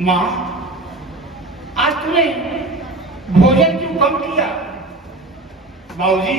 माँ, आज तूने भोजन क्यों कम किया? बाबूजी,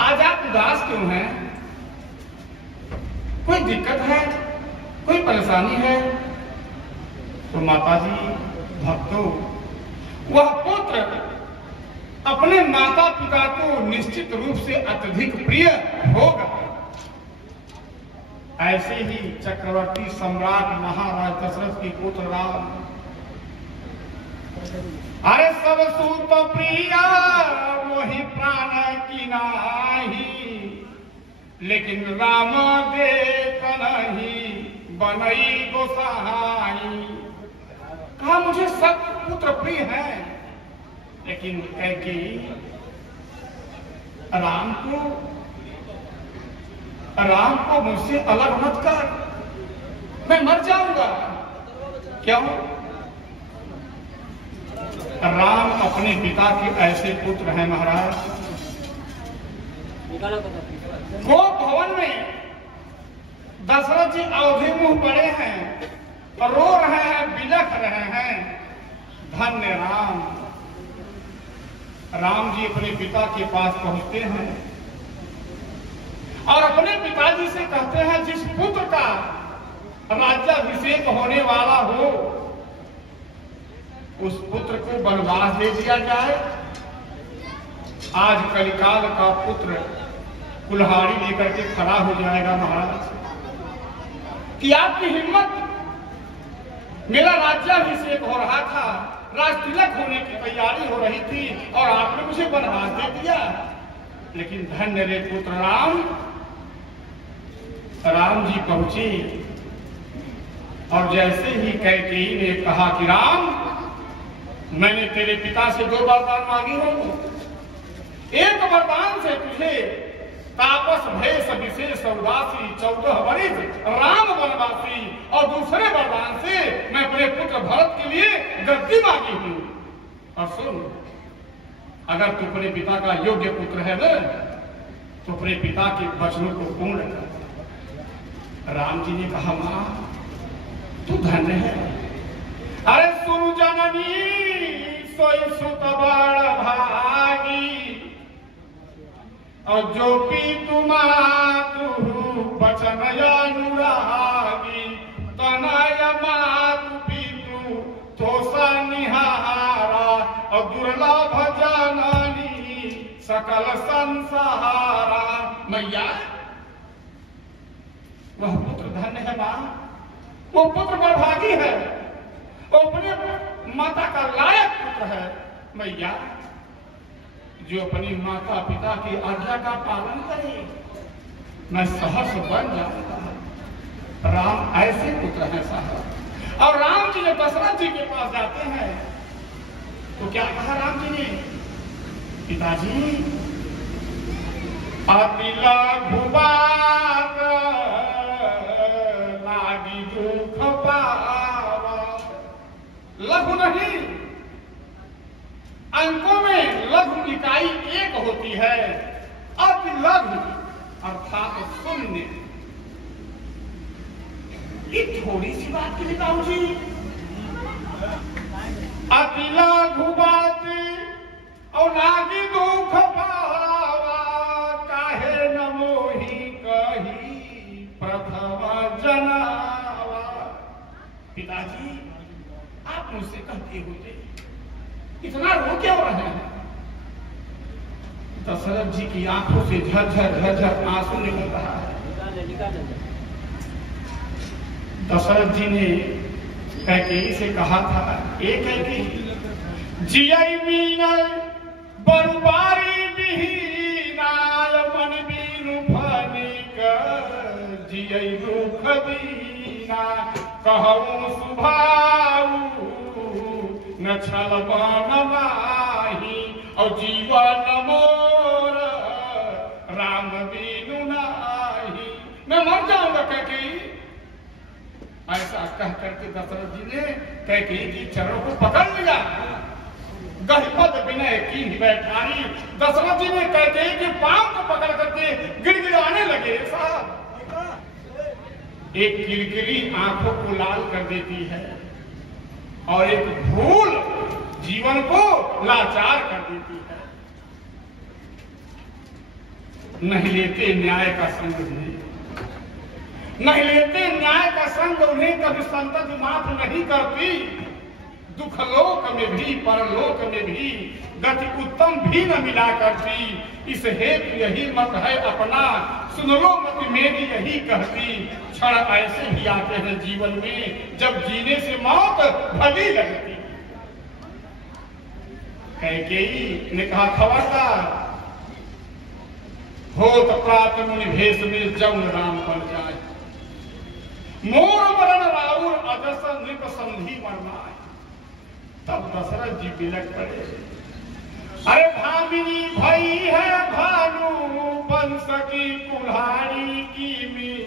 आज आप उदास क्यों हैं? कोई दिक्कत है, कोई परेशानी है? तो माताजी, भक्तों, वह पुत्र अपने माता पिता को निश्चित रूप से अत्यधिक प्रिय होगा। ऐसे ही चक्रवर्ती सम्राट महाराज दशरथ की पुत्र राम, अरे सब सूत प्रिया वही प्राण की नाही, लेकिन राम देख नहीं बनई गोसाई। कहा मुझे सब पुत्र प्रिय हैं, लेकिन कैकेयी राम को मुझसे अलग मत कर, मैं मर जाऊंगा। क्यों? राम अपने पिता के ऐसे पुत्र हैं महाराज। वो भवन में दशरथ जी अवधि मुंह पड़े हैं, रो रहे हैं, बिलख रहे हैं। धन्य राम। राम जी अपने पिता के पास पहुंचते हैं और अपने पिताजी से कहते हैं, जिस पुत्र का राज्याभिषेक होने वाला हो, उस पुत्र को वनवास दे दिया जाए। आज कलिकाल का पुत्र कुल्हाड़ी लेकर के खड़ा हो जाएगा महाराज कि आपकी हिम्मत, मेरा राज्याभिषेक हो रहा था, राज तिलक होने की तैयारी हो रही थी और आपने मुझे वनवास दे दिया। लेकिन धन्य रे पुत्र राम। राम जी पहुंचे और जैसे ही कैकेयी ने कहा कि राम, मैंने तेरे पिता से 2 वरदान मांगी हो। एक वरदान से तुझे तापस भेष विशेष उदासी 14 वर्ष राम वनवासी, और दूसरे वरदान से मैं अपने पुत्र भरत के लिए गद्दी मांगी हूं। और सुन, अगर तू अपने पिता का योग्य पुत्र है ना, तो अपने पिता के वचनों को पूर्ण कर। राम जी ने कहा, मां तू धन्य है। अरे सुन जननी सोई सुत बड़ भागी, और जो पी मातु बचन अनुरागी, तनय मातु पीतु तोषा निहारा, और दुर्लभ जननी सकल संसारा। मैया, वह पुत्र धन्य है मां, वो पुत्र बड़भागी है, वो अपने माता का लायक पुत्र है। मैया, जो अपनी माता पिता की आज्ञा का पालन करे, मैं सहर्ष बन जाऊंगा। राम ऐसे पुत्र हैं साहब। और राम जी जब दशरथ जी के पास जाते हैं तो क्या कहा राम जी ने? पिताजी, अति लघु बात लागी दुख पावा। लघु नहीं, अंकों में लघु इकाई 1 होती है, अति लघु अर्थात शून्य। ये थोड़ी सी बात के लिए बाबूजी, अति लघु बात और लागी दुख पावा, काहे न मोही कही प्रथम जनावा। पिताजी, आप मुझसे कहते होते, इतना रो क्यों रहे हैं? दशरथ जी की आंखों से झरझर आंसू निकल रहा है। दशरथ जी ने कैकेयी से कहा था, एक कैकेयी, जियई मीन बरुबारी बिहीनाय मन बीनु फनिक, जियई दुख दीना कहूं सुभाऊ, न छल बन माही, और जीवन मोर राम बीनु नाही। मैं मर जाऊंगा कैकेयी। ऐसा कह करके दशरथ जी ने कैकेयी की चरणों को पकड़ लिया। गहिपद विनय की बैठानी। दशरथ जी ने कैकेयी के पांव को पकड़ करके गिड़गिड़ाने लगे। साहब, एक किरकिरी आंखों को लाल कर देती है और एक भूल जीवन को लाचार कर देती है। नहीं लेते न्याय का संग उन्हें, नहीं लेते न्याय का संग उन्हें, कभी संतति माफ नहीं करती। दुख लोक में भी परलोक में भी गति उत्तम भी न मिला करती। इस हेतु यही मत है अपना, सुन लो मत मेरी यही कहती। क्षण ऐसे भी आते हैं जीवन में जब जीने से मौत भली लगती। कैकेयी ने कहा खबरदार हो तो प्रात मुनि भेष में जौन राम पर जाए। मोर मरण राउर अजस नृप संधि मरनाए। तब दशरथ जी बिलक पड़े। अरे भामिनी भई है भानु वंश की कुल्हाड़ी की में।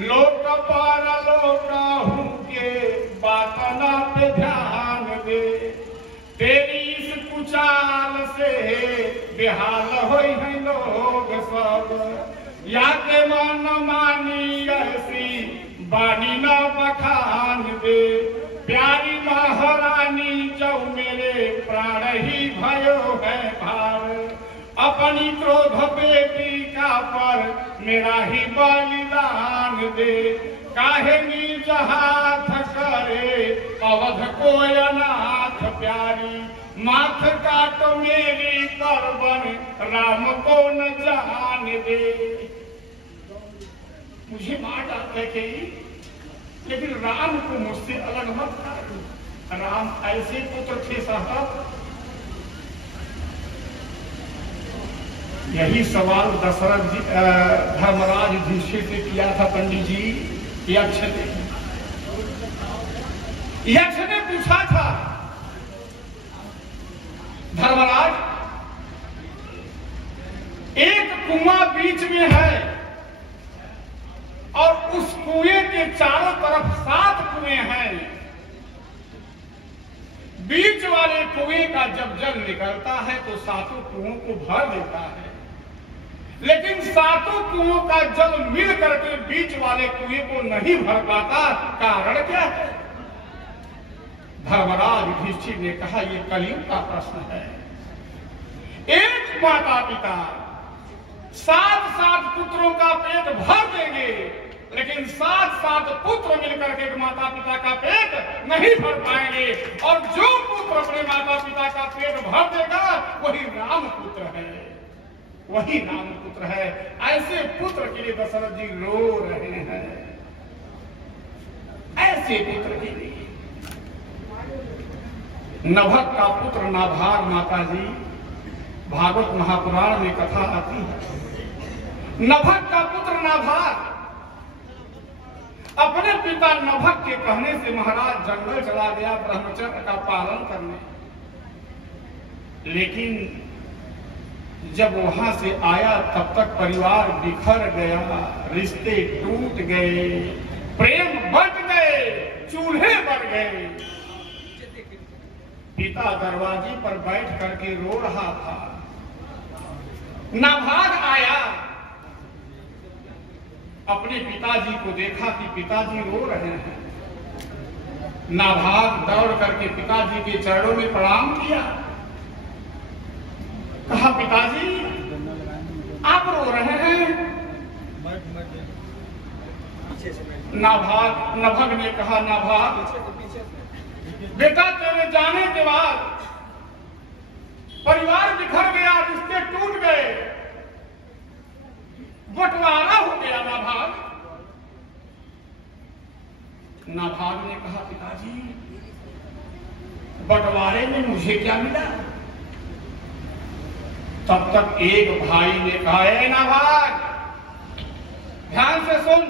लोक पर लोकाहू के बात ना पे ध्यान दे। तेरी इस कुचाल से बेहाल होई हैं लोग सब। या के मन मानी ऐसी बानी न बखान दे। प्यारी महारानी जो मेरे प्राण ही भयो है भार। अपनी क्रोध बेटी का पर मेरा ही बलिदान दे। काहे नीच हाथ करे अवध को अनाथ प्यारी। माथ काट मेरी करबन राम को न जान दे। मुझे मार डालते थे लेकिन राम को मुझसे अलग मत कर। राम ऐसे पुत्र थे साहब। यही सवाल दशरथ जी धर्मराज युधिष्ठिर से किया था पंडित जी। यक्ष ने पूछा था धर्मराज एक कुआं बीच में है और उस कुएं के चारों तरफ 7 कुएं हैं। बीच वाले कुएं का जब जल निकलता है तो 7 कुओं को भर देता है। लेकिन 7 कुओं का जल मिल करके बीच वाले कुएं को नहीं भर पाता। कारण क्या है? धर्मराज युधिष्ठिर ने कहा यह कलयुग का प्रश्न है। एक माता पिता 7 पुत्रों का पेट भर देंगे लेकिन 7 पुत्र मिलकर के माता पिता का पेट नहीं भर पाएंगे। और जो पुत्र अपने माता पिता का पेट भर देगा वही राम पुत्र है, वही राम पुत्र है। ऐसे पुत्र के लिए दशरथ जी रो रहे हैं। ऐसे पुत्र के लिए नभक का पुत्र नाभाग माता जी, भागवत महापुराण में कथा आती है। नभक का पुत्र नाभाग अपने पिता नभक के कहने से महाराज जंगल चला गया ब्रह्मचर्य का पालन करने। लेकिन जब वहां से आया तब तक परिवार बिखर गया, रिश्ते टूट गए, प्रेम बट गए, चूल्हे बढ़ गए। पिता दरवाजे पर बैठ करके रो रहा था। नाभाग आया, अपने पिताजी को देखा कि पिताजी रो रहे हैं। नाभाग दौड़ करके पिताजी के चरणों में प्रणाम किया। कहा पिताजी आप रो रहे हैं? नभग ने कहा नाभाग बेटा तेरे जाने के बाद परिवार बिखर गया, रिश्ते टूट गए, बंटवारा हो गया। नाभाग ने कहा पिताजी बंटवारे में मुझे क्या मिला? तब तक एक भाई ने कहा ए नाभाग ध्यान से सुन,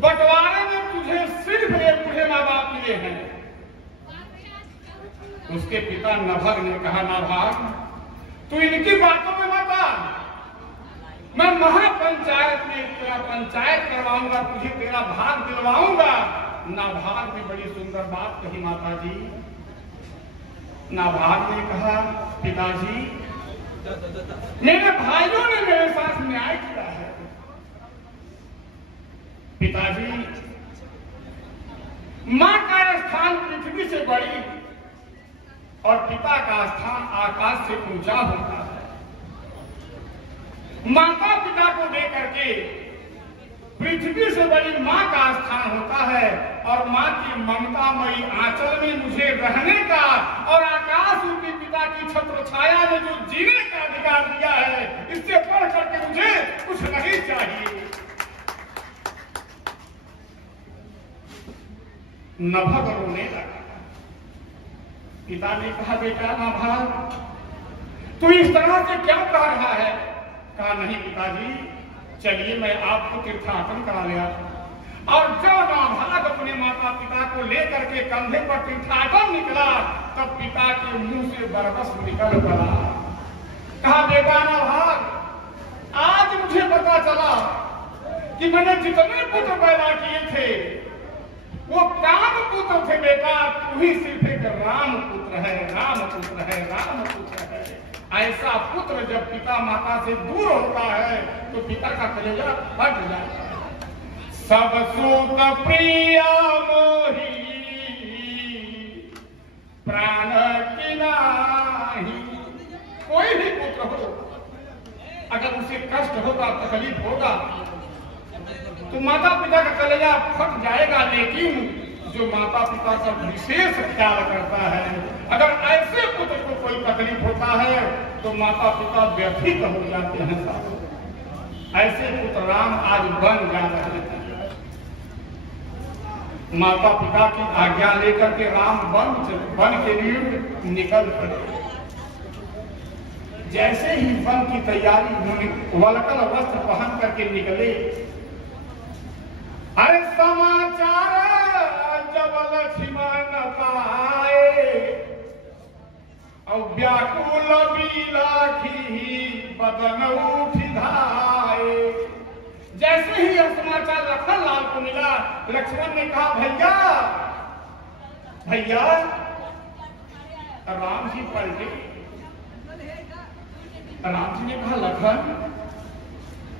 बंटवारे में तुझे सिर्फ एक बूढ़े माँ बाप मिले हैं। उसके पिता नभग ने कहा नाभाग तू इनकी बातों में मत आ, मैं महापंचायत में तेरा पंचायत करवाऊंगा, तुझे तेरा भाग दिलवाऊंगा। नाभाग ने बड़ी सुंदर बात कही माता जी। नाभाग ने कहा पिताजी मेरे भाइयों ने मेरे साथ न्याय किया है, पिताजी, मां का स्थान पृथ्वी से बड़ी और पिता का स्थान आकाश से ऊंचा होता है। माता पिता को देकर के पृथ्वी से बड़ी मां का स्थान होता है और मां की ममतामयी आंचल में मुझे रहने का और आकाश रूपी पिता की छत्र छाया में जो जीने का अधिकार दिया है, इससे बढ़ करके मुझे कुछ नहीं चाहिए। नभग रोने लगा। पिता ने कहा, बेटा नभग, तू इस तरह से क्या कह रहा है? कहा, नहीं पिताजी, चलिए मैं आपको तीर्थाटन करा लिया। और जब नाभाग अपने माता पिता को लेकर के कंधे पर तीर्थाटन निकला, तब पिता के मुंह से बरबस निकल पड़ा। कहा, बेटा नाभाग, आज मुझे पता चला कि मैंने जितने पुत्र पैदा किए थे वो काम पुत्र थे बेटा, तू ही सिर्फ एक राम पुत्र है, राम पुत्र है, राम पुत्र है। ऐसा पुत्र जब पिता माता से दूर होता है तो पिता का कलेजा फट जाता है। सब सूत प्रिय मोही प्राण की नाही। कोई भी पुत्र हो, अगर उसे कष्ट होगा, तकलीफ होगा तो माता पिता का कलेजा फट जाएगा। लेकिन जो माता पिता का विशेष ख्याल करता है, अगर ऐसे पुत्र को कोई तकलीफ होता है तो माता पिता व्यथित हो जाते हैं। ऐसे पुत्र राम आज बन जा रहे हैं। माता पिता की आज्ञा लेकर के राम वन के लिए निकल पड़े। जैसे ही वन की तैयारी होने, वलकल वस्त्र पहन करके निकले, अरे समाचार जब लक्ष्मण पाए और व्याकुल बिलाखी बदन उठ धाए। जैसे ही यह समाचार लखन लाल को मिला, लक्ष्मण ने कहा, भैया भैया। राम जी पलटे। राम जी ने कहा, लखन।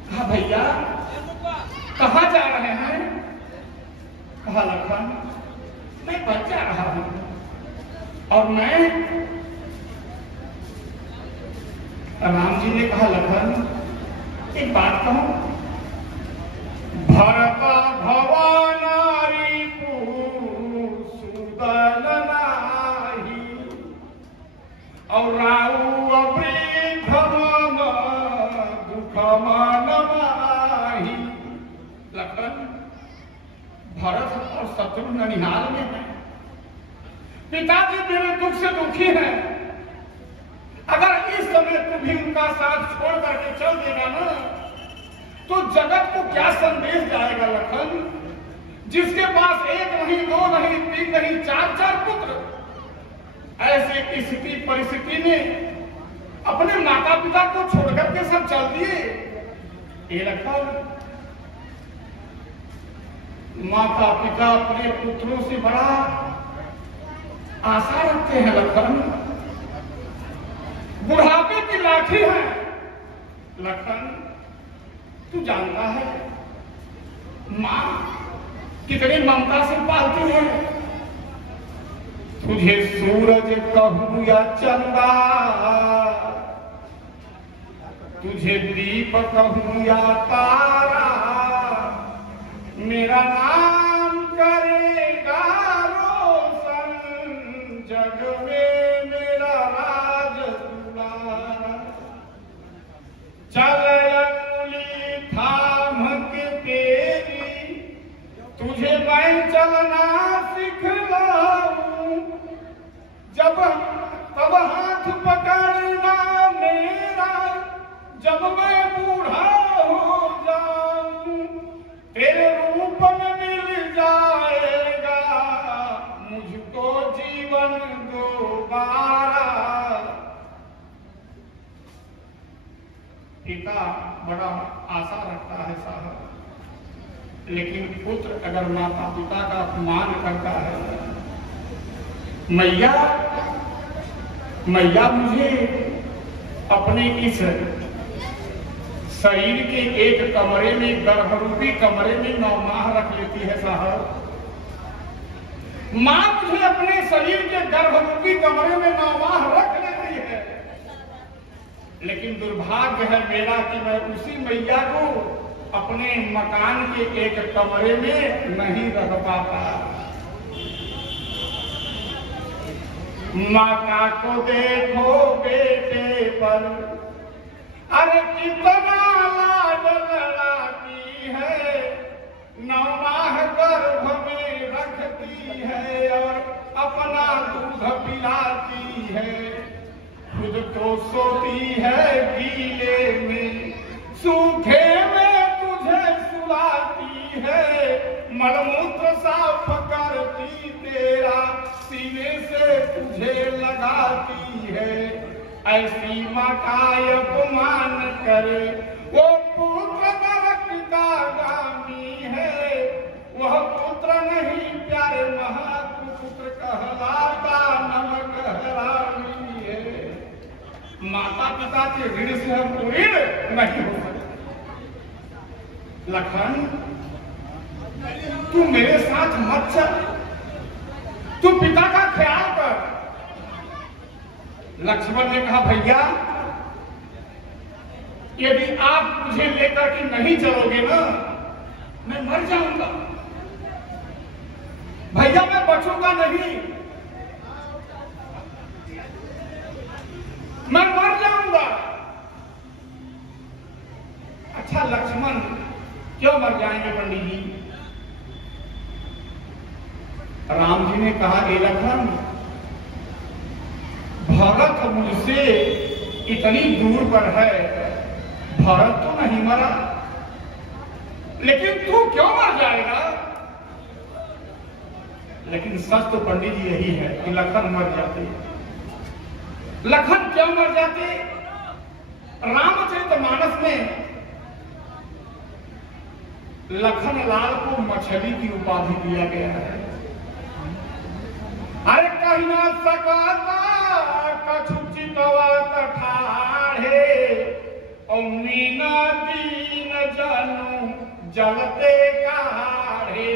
कहा, भैया कहाँ जा रहे हैं? कहा, लखन मैं बच जा रहा हूं। और मैं? राम जी ने कहा, लखन एक बात कहूं, भरत भवानारी सुदन नाही और राऊ अवृद्ध मम दुख मन माही। लखन, भरत और शत्रुघ्न ननिहाल में है। पिताजी मेरे दुख से दुखी हैं। अगर इस समय तू भी उनका साथ छोड़ करके चल देगा ना, तो जगत को क्या संदेश जाएगा? लखन, जिसके पास एक नहीं, दो नहीं, तीन नहीं, चार चार पुत्र, ऐसे स्थिति परिस्थिति में अपने माता पिता को छोड़कर के सब चल दिए। ये लखन, माता पिता अपने पुत्रों से बड़ा आशा रखते हैं। लखन, बुढ़ापे की लाठी है। लखन, तू जानता है मां कितनी ममता से पालती है। तुझे सूरज कहूं या चंदा, तुझे दीप कहूं या तारा, मेरा नाम करेगा रोशन जग में मेरा राज दुलारा। चल अंगुली थाम के तेरी, तुझे मैं चलना सिखलाऊं, जब तब हाथ पकड़ना मेरा, जब मैं बूढ़ा हो जाऊं, तेरे रूप में मिल जाएगा मुझको जीवन दोबारा। पिता बड़ा आशा रखता है साहब, लेकिन पुत्र अगर माता पिता का अपमान करता है, मैया मैया मुझे अपने इस शरीर के एक कमरे में, गर्भरूपी कमरे में 9 माह रख लेती है साहब। मां मुझे अपने शरीर के गर्भरूपी कमरे में 9 माह रख लेती है, लेकिन दुर्भाग्य है मेरा कि मैं उसी मैया को अपने मकान के एक कमरे में नहीं रख पाता। माता को देखो बेटे पर, अरे कितना लाड लड़ाती है, 9 माह गर्भ में रखती है और अपना दूध पिलाती है। खुद तो सोती है गीले में, सूखे में तुझे सुलाती है, मलमूत्र साफ करती तेरा सीने से तुझे लगाती है। ऐसी माँ का अपमान करे वो पुत्र नरक का गामी है, वह पुत्र नहीं प्यारे महापुत्र कहलाता नमक हरामी है। माता पिता के ऋण से हम ऋण नहीं हो सकते। लखन तू मेरे साथ मत चल, तू पिता का ख्याल कर। लक्ष्मण ने कहा भैया यदि आप मुझे लेकर के नहीं चलोगे ना मैं मर जाऊंगा। भैया मैं बचूंगा नहीं, मैं मर जाऊंगा। अच्छा लक्ष्मण क्यों मर जाएंगे पंडित जी? राम जी ने कहा ए लखन, भरत मुझसे इतनी दूर पर है, भरत तो नहीं मरा, लेकिन तू क्यों मर जाएगा? लेकिन सच तो पंडित जी यही है कि लखन मर जाते। लखन क्यों मर जाते? रामचरितमानस में लखन लाल को मछली की उपाधि दिया गया है। अरे कहीं ना सकाता कछु चितवत ठाढ़े, और मीना दीन जनू जलते काढ़े।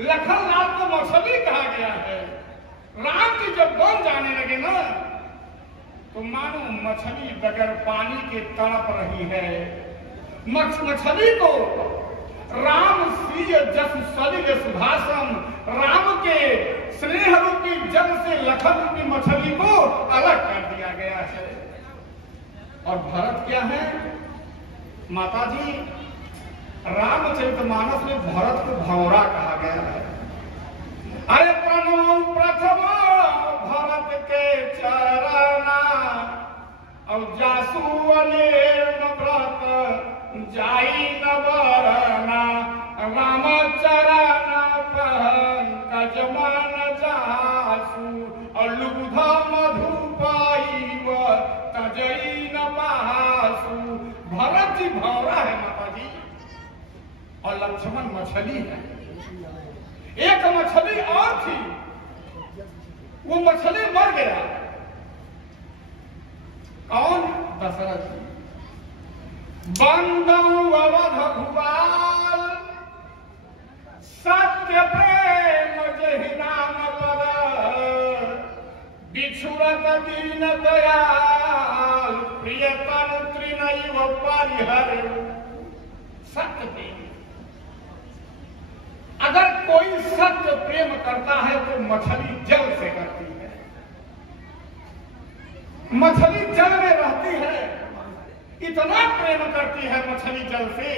लखन लाल को मछली कहा गया है। राम जी जब वन जाने लगे ना तो मानो मछली बगैर पानी के तड़प रही है। मछली को राम सीज जस सलिल सुभाषम, राम के स्नेह रूपी जल से लखन रूपी मछली को अलग कर दिया गया है। और भरत क्या है माता जी? रामचरितमानस में भरत को भौरा कहा गया है। अरे प्रणव प्रथम भरत के चरना, और जासु अनेम व्रत जाई न बरना। राम चरण पंकज मन जासु, और लुब्ध मधु पाइव तजई न बासु। भरत जी भौरा है माता जी, और लक्ष्मण मछली है। एक मछली और थी, वो मछली मर गया। कौन? दशरथ जी। बंदौ अवध भुवाल, सत्य प्रेम जहि नाम पद। बिछुड़त दीन दयाल, प्रियतन त्रिनैव परिहर। सत्य प्रेम, अगर कोई सत्य प्रेम करता है तो मछली जल से करती है। मछली जल में रहती है, इतना प्रेम करती है मछली जल से,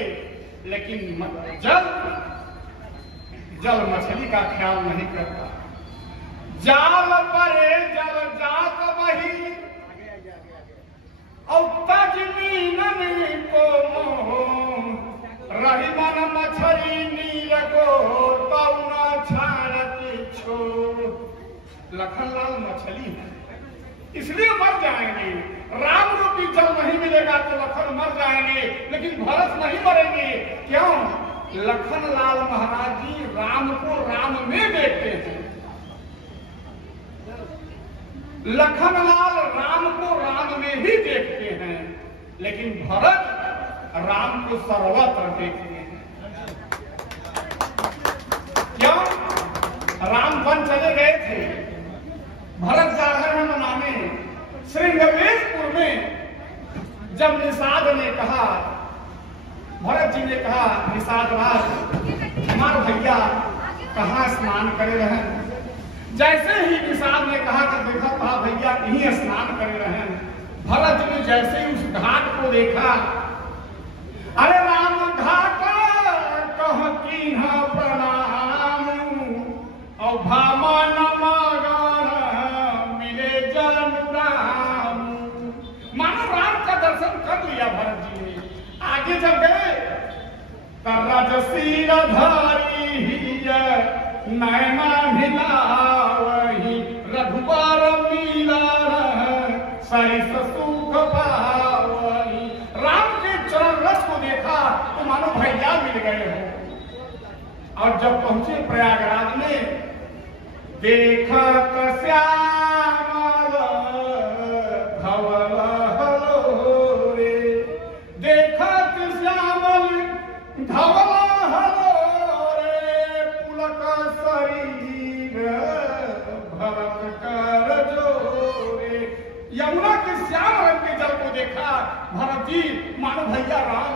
लेकिन जल मछली का ख्याल नहीं करता। जाल परे जल जात वही, और तजमीन को मोह। रही मन मछली नीर को पौन छाड़ती छो। लखनलाल मछली है इसलिए मर जाएंगे। राम रूपी जल नहीं मिलेगा तो लखन मर जाएंगे, लेकिन भरत नहीं मरेंगे। क्यों? लखनलाल महाराज जी राम को राम में देखते हैं। लखनलाल राम को राम में ही देखते हैं, लेकिन भरत राम को सर्वत्र देखते हैं। क्यों? राम वन चले गए थे, भरत जा रहे हैं मनाने। श्रृंगवेशपुर में जब निषाद ने कहा, भरत जी ने कहा, निषाद राज हमारे भैया कहाँ स्नान करे रहे। जैसे ही निषाद ने कहा कि देखा था भैया कहीं स्नान करे रहे। भरत जी ने जैसे ही उस घाट को देखा, अरे राम घाट कह कीन्ह प्रणाम और भामन मगन मिले जन राम। मानो राम का दर्शन कर लिया भरत जी ने। आगे जब गए रजसीर धारी नैना मिलावही रघुबर मिला सरिस सुख पावही। राम के चरण रस को देखा तो मानो भैया मिल गए हो। और जब पहुंचे प्रयागराज में, देखा श्यामल धवल हलो रे, देखा श्यामल धवल हलो रे, पुलक शरीर भरत कर जोरे। यमुना के श्याम रंग के जल को देखा भरत जी, मानो भैया राम